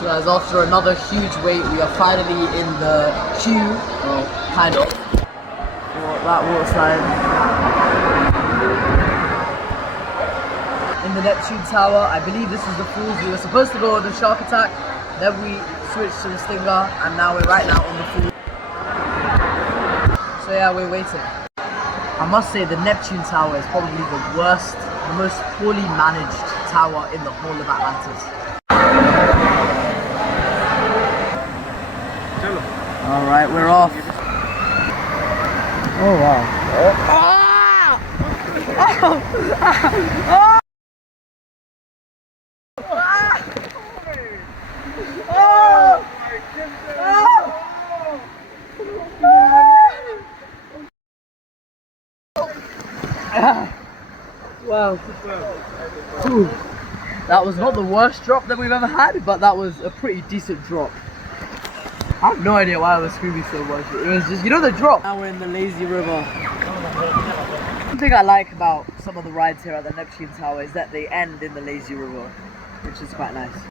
So as after another huge wait, we are finally in the queue, well, kind of, for that water slide. In the Neptune Tower, I believe this is the falls. We were supposed to go on the shark attack, then we switched to the stinger, and now we're right now on the falls. So yeah, we're waiting. I must say the Neptune Tower is probably the worst, the most poorly managed tower in the whole of Atlantis. Alright, we're off. Oh wow. Wow. Ooh. That was not the worst drop that we've ever had, but that was a pretty decent drop. I have no idea why I was screaming so much. It was just, you know, the drop. Now we're in the lazy river. One thing I like about some of the rides here at the Neptune Tower is that they end in the lazy river, which is quite nice.